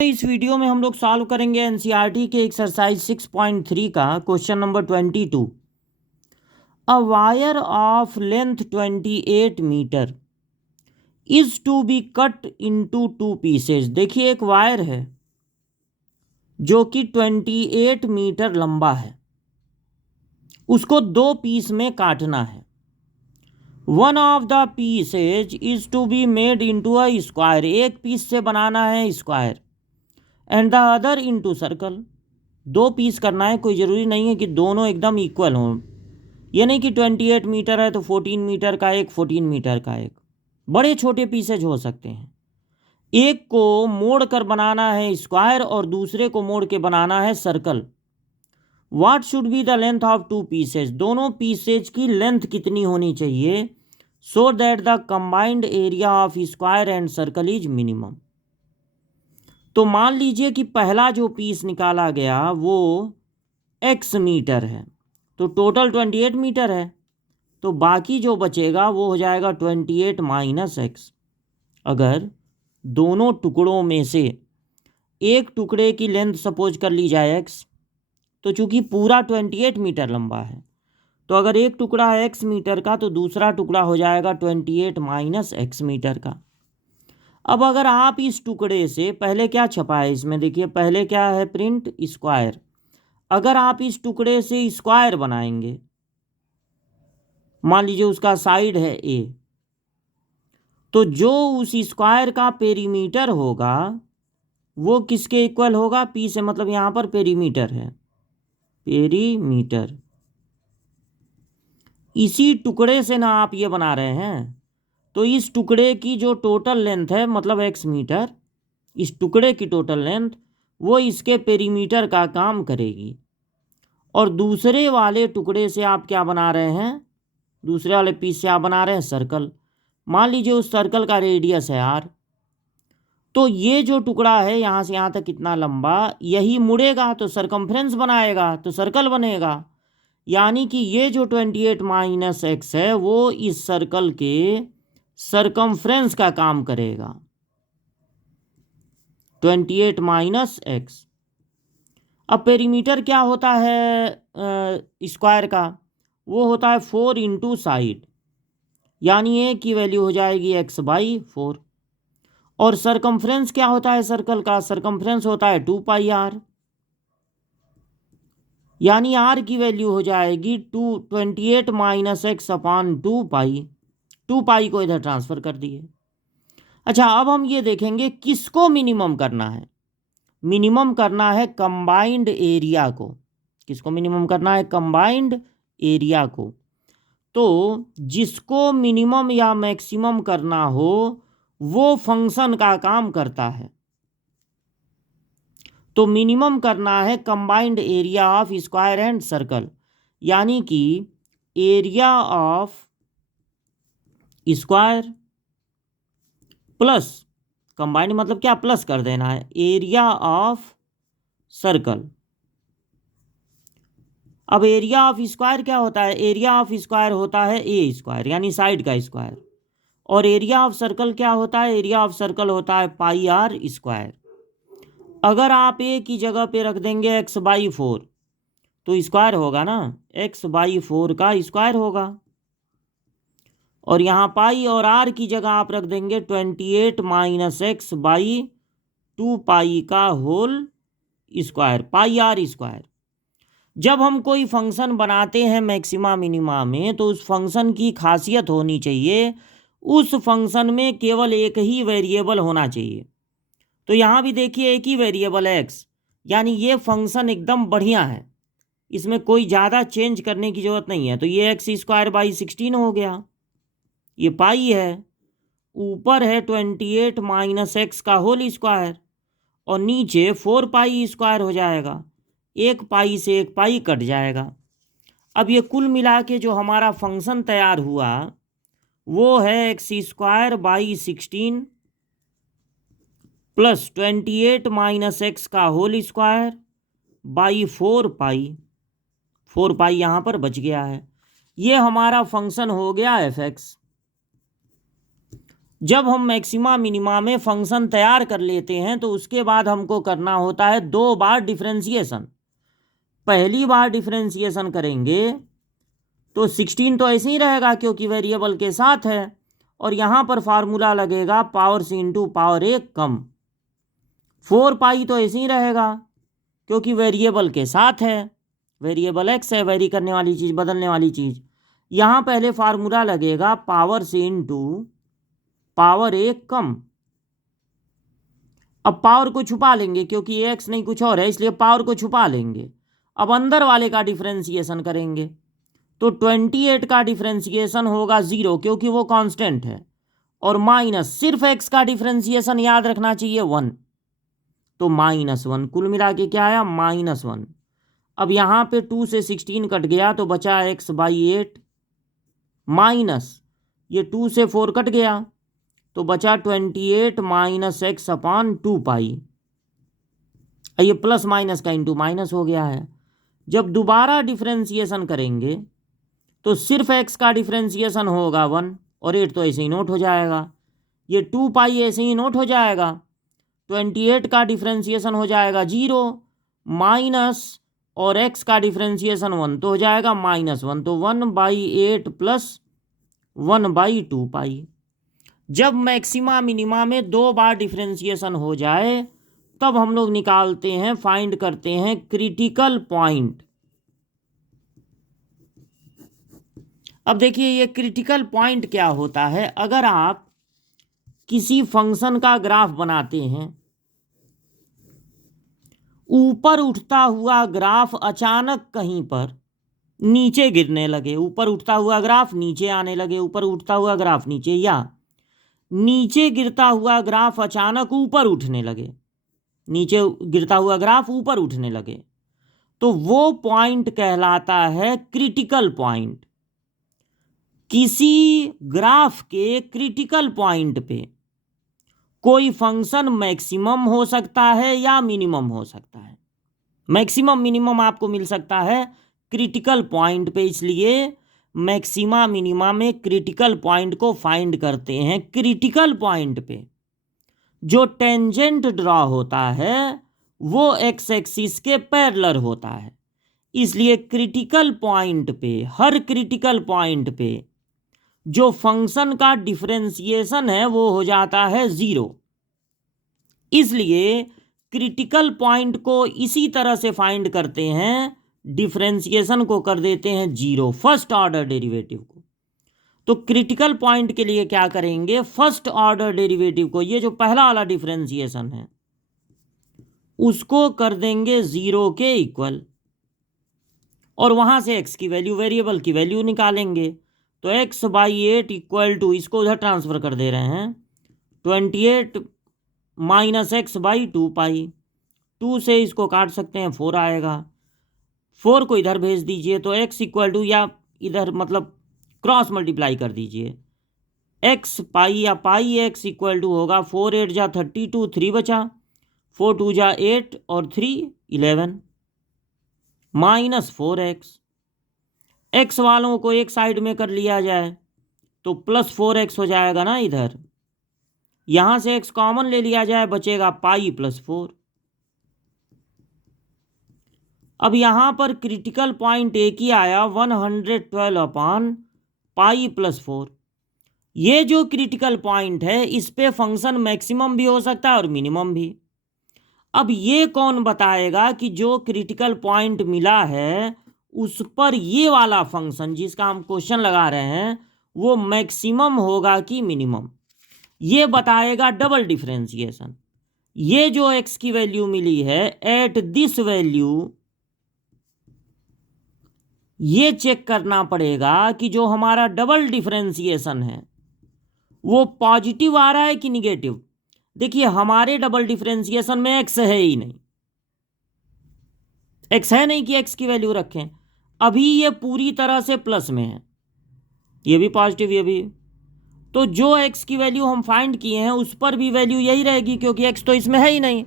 इस वीडियो में हम लोग सॉल्व करेंगे एनसीईआरटी के एक्सरसाइज 6.3 का question number 22। A wire of length 28 metre is to be cut into 2 pieces. देखिए एक वायर है जो कि 28 मीटर लंबा है, उसको 2 पीस में काटना है। One of the pieces is to be made into a square, एक पीस से बनाना है square, and the other into circle. 2 piece करना है, कोई ज़रूरी नहीं है कि दोनों एकदम इक्वल हों। ये नहीं कि 28 मीटर है तो 14 मीटर का एक, 14 मीटर का एक, बड़े छोटे पीसेज हो सकते हैं। एक को मोड़ कर बनाना है स्क्वायर और दूसरे को मोड़ के बनाना है circle. What should be the length of 2 pieces, दोनों पीसेज की लेंथ कितनी होनी चाहिए, so that the combined area of square and circle is minimum. तो मान लीजिए कि पहला जो पीस निकाला गया वो x मीटर है, तो टोटल 28 मीटर है, तो बाकी जो बचेगा वो हो जाएगा 28 माइनस एक्स। अगर दोनों टुकड़ों में से एक टुकड़े की लेंथ सपोज कर ली जाए x, तो चूंकि पूरा 28 मीटर लंबा है, तो अगर एक टुकड़ा है x मीटर का तो दूसरा टुकड़ा हो जाएगा 28 माइनस एक्स मीटर का। अब अगर आप इस टुकड़े से, पहले क्या छपा है इसमें, देखिए पहले क्या है, प्रिंट स्क्वायर। अगर आप इस टुकड़े से स्क्वायर बनाएंगे, मान लीजिए उसका साइड है ए, तो जो उस स्क्वायर का पेरीमीटर होगा वो किसके इक्वल होगा, पी से, मतलब यहां पर पेरीमीटर है, पेरीमीटर। इसी टुकड़े से ना आप ये बना रहे हैं, तो इस टुकड़े की जो टोटल लेंथ है, मतलब x मीटर, इस टुकड़े की टोटल लेंथ वो इसके पेरीमीटर का काम करेगी। और दूसरे वाले टुकड़े से आप क्या बना रहे हैं, दूसरे वाले पीस से आप बना रहे हैं सर्कल। मान लीजिए उस सर्कल का रेडियस है r, तो ये जो टुकड़ा है यहाँ से यहाँ तक कितना लंबा, यही मुड़ेगा तो सरकमफ्रेंस बनाएगा, तो सर्कल बनेगा। यानी कि ये जो 28 माइनस एक्स है वो इस सर्कल के सरकमफ्रेंस का काम करेगा, 28 माइनस एक्स। अब पेरीमीटर क्या होता है स्क्वायर का, वो होता है 4 इंटू साइड, यानी ए की वैल्यू हो जाएगी x/4। और सरकमफ्रेंस क्या होता है सर्कल का, सरकमफ्रेंस होता है 2πr, यानी r की वैल्यू हो जाएगी 28 माइनस एक्स अपॉन 2π। 2π को इधर ट्रांसफर कर दिए। अच्छा, अब हम ये देखेंगे किसको मिनिमम करना है। मिनिमम करना है कंबाइंड एरिया को। किसको मिनिमम करना है, कंबाइंड एरिया को। तो जिसको मिनिमम या मैक्सिमम करना हो वो फंक्शन का काम करता है। तो मिनिमम करना है combined area of square and circle, यानी कि area of square plus, combined मतलब क्या, प्लस कर देना है, एरिया ऑफ सर्कल। अब एरिया ऑफ स्क्वायर क्या होता है, एरिया ऑफ स्क्वायर होता है ए स्क्वायर, यानी साइड का स्क्वायर। और एरिया ऑफ सर्कल क्या होता है, एरिया ऑफ सर्कल होता है πr²। अगर आप ए की जगह पे रख देंगे x/4 तो स्क्वायर होगा ना, x/4 का स्क्वायर होगा। और यहाँ पाई और r की जगह आप रख देंगे 28 माइनस x/2π का होल स्क्वायर, πr²। जब हम कोई फंक्शन बनाते हैं मैक्सिमा मिनिमा में, तो उस फंक्शन की खासियत होनी चाहिए उस फंक्शन में केवल एक ही वेरिएबल होना चाहिए। तो यहाँ भी देखिए एक ही वेरिएबल है x, यानी ये फंक्शन एकदम बढ़िया है, इसमें कोई ज़्यादा चेंज करने की ज़रूरत नहीं है। तो ये x²/16 हो गया, ये पाई है, ऊपर है 28 माइनस एक्स का होल स्क्वायर, और नीचे 4π² हो जाएगा, एक पाई से एक पाई कट जाएगा। अब ये कुल मिला के जो हमारा फंक्शन तैयार हुआ वो है x²/16 प्लस 28 माइनस एक्स का होल स्क्वायर बाई 4π। 4π यहाँ पर बच गया है। ये हमारा फंक्शन हो गया f(x). जब हम मैक्सिमा मिनिमा में फंक्शन तैयार कर लेते हैं तो उसके बाद हमको करना होता है 2 बार डिफरेंशिएशन। पहली बार डिफरेंशिएशन करेंगे तो 16 तो ऐसे ही रहेगा क्योंकि वेरिएबल के साथ है, और यहाँ पर फार्मूला लगेगा पावर से इंटू पावर एक कम। 4 पाई तो ऐसे ही रहेगा क्योंकि वेरिएबल के साथ है, वेरिएबल एक्स है, वेरी करने वाली चीज़, बदलने वाली चीज़। यहाँ पहले फार्मूला लगेगा पावर से इंटू पावर एक कम। अब पावर को छुपा लेंगे क्योंकि एक्स नहीं कुछ और है, इसलिए पावर को छुपा लेंगे। अब अंदर वाले का डिफरेंशिएशन करेंगे तो 28 का डिफरेंशिएशन होगा 0 क्योंकि वो कांस्टेंट है, और माइनस सिर्फ एक्स का डिफरेंशिएशन याद रखना चाहिए 1, तो -1। कुल मिला के क्या आया -1। अब यहाँ पे 2 से 16 कट गया तो बचा x/8 माइनस ये 2 से 4 कट गया तो बचा 28 माइनस एक्स अपॉन 2 पाई। ये प्लस माइनस का इंटू माइनस हो गया है। जब दोबारा डिफरेंशिएशन करेंगे तो सिर्फ एक्स का डिफरेंशिएशन होगा 1, और 8 तो ऐसे ही नोट हो जाएगा, ये 2 पाई ऐसे ही नोट हो जाएगा। 28 का डिफरेंशिएशन हो जाएगा 0 माइनस, और एक्स का डिफरेंशिएशन 1 तो हो जाएगा -1, तो 1/8 प्लस 1/2 पाई। जब मैक्सिमा मिनिमा में 2 बार डिफरेंशिएशन हो जाए तब हम लोग निकालते हैं, फाइंड करते हैं क्रिटिकल पॉइंट। अब देखिए ये क्रिटिकल पॉइंट क्या होता है। अगर आप किसी फंक्शन का ग्राफ बनाते हैं, ऊपर उठता हुआ ग्राफ अचानक कहीं पर नीचे गिरने लगे, ऊपर उठता हुआ ग्राफ नीचे आने लगे, ऊपर उठता हुआ ग्राफ नीचे, या नीचे गिरता हुआ ग्राफ अचानक ऊपर उठने लगे, नीचे गिरता हुआ ग्राफ ऊपर उठने लगे, तो वो पॉइंट कहलाता है क्रिटिकल पॉइंट। किसी ग्राफ के क्रिटिकल पॉइंट पे कोई फंक्शन मैक्सिमम हो सकता है या मिनिमम हो सकता है। मैक्सिमम मिनिमम आपको मिल सकता है क्रिटिकल पॉइंट पे, इसलिए मैक्सिमा मिनिमा में क्रिटिकल पॉइंट को फाइंड करते हैं। क्रिटिकल पॉइंट पे जो टेंजेंट ड्रॉ होता है वो एक्स एक्सिस के पैरेलल होता है, इसलिए क्रिटिकल पॉइंट पे, हर क्रिटिकल पॉइंट पे जो फंक्शन का डिफरेंशिएशन है वो हो जाता है 0। इसलिए क्रिटिकल पॉइंट को इसी तरह से फाइंड करते हैं, डिफरेंशिएशन को कर देते हैं 0, फर्स्ट ऑर्डर डेरिवेटिव को। तो क्रिटिकल पॉइंट के लिए क्या करेंगे, फर्स्ट ऑर्डर डेरिवेटिव को, ये जो पहला वाला डिफरेंशिएशन है उसको कर देंगे 0 के इक्वल, और वहां से x की वैल्यू, वेरिएबल की वैल्यू निकालेंगे। तो x/8 इक्वल टू, इसको उधर ट्रांसफर कर दे रहे हैं, 28 माइनस x/2 पाई। 2 से इसको काट सकते हैं, 4 आएगा, 4 को इधर भेज दीजिए तो x इक्वल टू, या इधर मतलब क्रॉस मल्टीप्लाई कर दीजिए, x पाई या पाई x इक्वल टू होगा 4 8 जा 32, 3 बचा, 4 2 जा 8 और 3 11 माइनस 4x। x वालों को एक साइड में कर लिया जाए तो प्लस 4x हो जाएगा ना, इधर यहां से x कॉमन ले लिया जाए, बचेगा पाई प्लस 4। अब यहां पर क्रिटिकल पॉइंट एक ही आया, 112 अपॉन पाई प्लस 4। ये जो क्रिटिकल पॉइंट है इस पे फंक्शन मैक्सिमम भी हो सकता है और मिनिमम भी। अब ये कौन बताएगा कि जो क्रिटिकल पॉइंट मिला है उस पर ये वाला फंक्शन जिसका हम क्वेश्चन लगा रहे हैं वो मैक्सिमम होगा कि मिनिमम, ये बताएगा डबल डिफरेंशिएशन। ये जो x की वैल्यू मिली है एट दिस वैल्यू, ये चेक करना पड़ेगा कि जो हमारा डबल डिफरेंशिएशन है वो पॉजिटिव आ रहा है कि निगेटिव। देखिए हमारे डबल डिफरेंशिएशन में x है ही नहीं, x है नहीं कि x की वैल्यू रखें। अभी ये पूरी तरह से प्लस में है, ये भी पॉजिटिव, ये भी, तो जो x की वैल्यू हम फाइंड किए हैं उस पर भी वैल्यू यही रहेगी क्योंकि x तो इसमें है ही नहीं,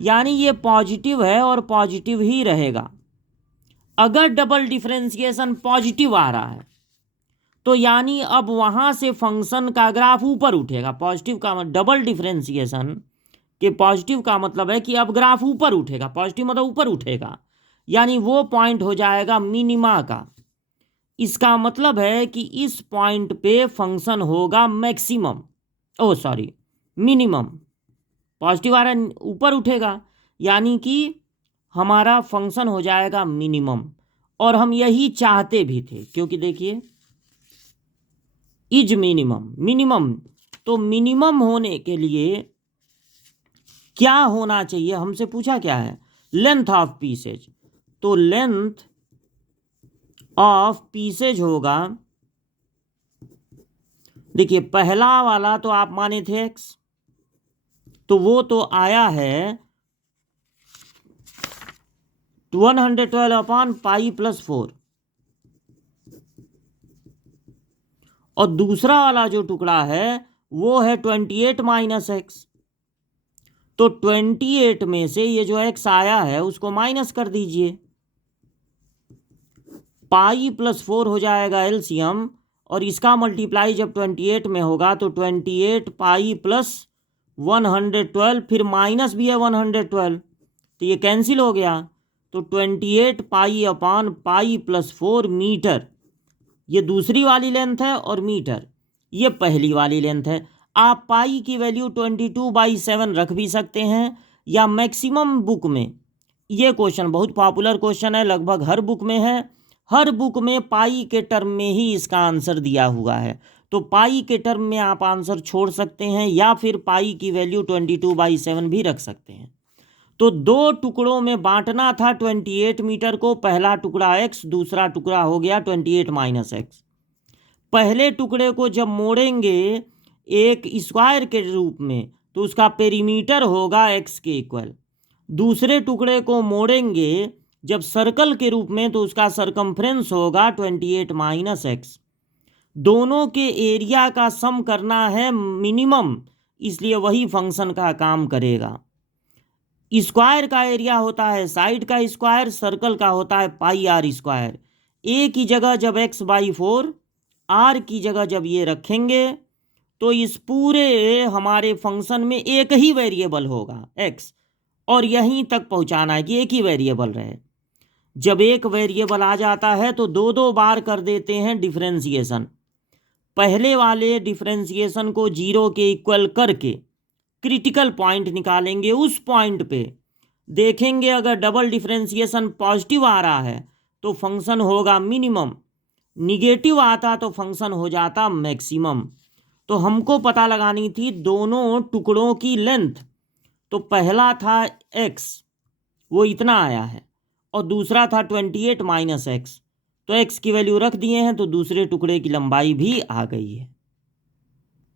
यानी ये पॉजिटिव है और पॉजिटिव ही रहेगा। अगर डबल डिफरेंशिएशन पॉजिटिव आ रहा है तो यानी अब वहाँ से फंक्शन का ग्राफ ऊपर उठेगा। पॉजिटिव का डबल डिफरेंशिएशन के पॉजिटिव का मतलब है कि अब ग्राफ ऊपर उठेगा, पॉजिटिव मतलब ऊपर उठेगा, यानी वो पॉइंट हो जाएगा मिनिमा का। इसका मतलब है कि इस पॉइंट पे फंक्शन होगा मैक्सिमम, ओ सॉरी मिनिमम। पॉजिटिव आ रहा है, ऊपर उठेगा, यानी कि हमारा फंक्शन हो जाएगा मिनिमम। और हम यही चाहते भी थे, क्योंकि देखिए इज मिनिमम, मिनिमम, तो मिनिमम होने के लिए क्या होना चाहिए, हमसे पूछा क्या है, लेंथ ऑफ पीसेज। तो लेंथ ऑफ पीसेज होगा, देखिए पहला वाला तो आप माने थे एक्स, तो वो तो आया है 112/π+4, और दूसरा वाला जो टुकड़ा है वो है 28 - x। तो 28 में से ये जो x आया है उसको माइनस कर दीजिए, π+4 हो जाएगा एलसीएम, और इसका मल्टीप्लाई जब 28 में होगा तो 28π+112, फिर माइनस भी है 112, तो ये कैंसिल हो गया। तो 28π/π+4 मीटर, ये दूसरी वाली लेंथ है, और मीटर ये पहली वाली लेंथ है। आप पाई की वैल्यू 22/7 रख भी सकते हैं, या मैक्सिमम बुक में, ये क्वेश्चन बहुत पॉपुलर क्वेश्चन है, लगभग हर बुक में है, हर बुक में पाई के टर्म में ही इसका आंसर दिया हुआ है। तो पाई के टर्म में आप आंसर छोड़ सकते हैं, या फिर पाई की वैल्यू 22/7 भी रख सकते हैं। तो दो टुकड़ों में बांटना था 28 मीटर को, पहला टुकड़ा x, दूसरा टुकड़ा हो गया 28 - x। पहले टुकड़े को जब मोड़ेंगे एक स्क्वायर के रूप में तो उसका पेरीमीटर होगा x के इक्वल। दूसरे टुकड़े को मोड़ेंगे जब सर्कल के रूप में तो उसका सरकमफ्रेंस होगा 28 - x। दोनों के एरिया का सम करना है मिनिमम, इसलिए वही फंक्शन का काम करेगा। स्क्वायर का एरिया होता है साइड का स्क्वायर, सर्कल का होता है πr²। ए की जगह जब x/4, आर की जगह जब ये रखेंगे तो इस पूरे हमारे फंक्शन में एक ही वेरिएबल होगा x, और यहीं तक पहुंचाना है कि एक ही वेरिएबल रहे। जब एक वेरिएबल आ जाता है तो दो दो बार कर देते हैं डिफरेंशिएशन। पहले वाले डिफरेंशिएशन को 0 के इक्वल करके क्रिटिकल पॉइंट निकालेंगे, उस पॉइंट पे देखेंगे अगर डबल डिफरेंशिएशन पॉजिटिव आ रहा है तो फंक्शन होगा मिनिमम, निगेटिव आता तो फंक्शन हो जाता मैक्सिमम। तो हमको पता लगानी थी दोनों टुकड़ों की लेंथ। तो पहला था x, वो इतना आया है, और दूसरा था 28 - x, तो x की वैल्यू रख दिए हैं तो दूसरे टुकड़े की लंबाई भी आ गई है।